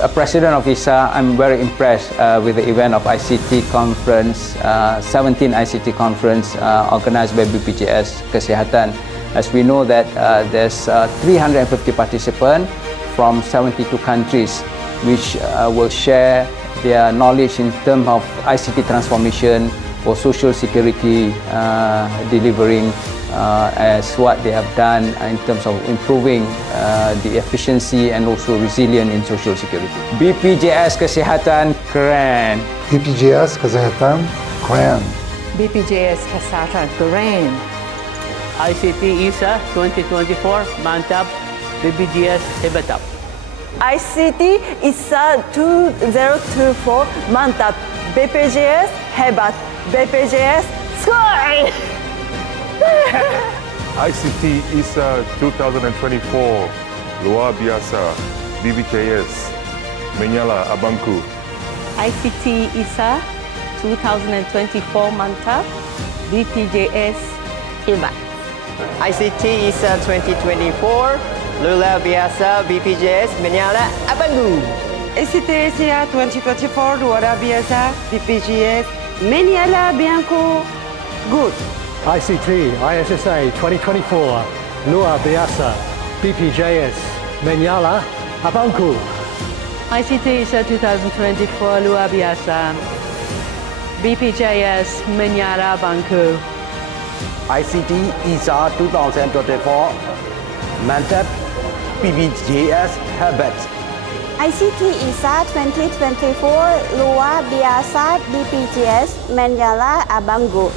As president of Issa, I'm very impressed with the event of ICT conference, 17 ICT conference organized by BPJS Kesehatan. As we know that there's 350 participants from 72 countries which will share their knowledge in terms of ICT transformation for social security, delivering as what they have done in terms of improving the efficiency and also resilience in social security. BPJS Kesehatan keren. BPJS Kesehatan keren. BPJS Kesehatan keren. ICT Issa 2024 mantap, BPJS hebat. ICT Issa 2024 mantap, BPJS hebat, BPJS sky. ICT Issa 2024 luar biasa, BPJS menyala abangku. ICT Issa 2024 mantap, BPJS hebat. ICT Issa 2024 luar biasa, BPJS menyala abangku. ICT Issa 2024 luar biasa, BPJS menyala abangku. Good. ICT ISSA 2024 luar biasa, BPJS menyala abangku. ICT Issa 2024 luar biasa, BPJS menyala abangku. ICT Issa 2024 mantap, BPJS hebat. ICT Issa 2024 luar biasa, BPJS menyala abangku.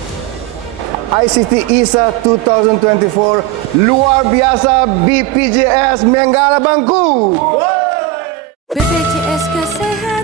ICT Issa 2024 luar biasa, BPJS menyala abangku. BPJS Kesehatan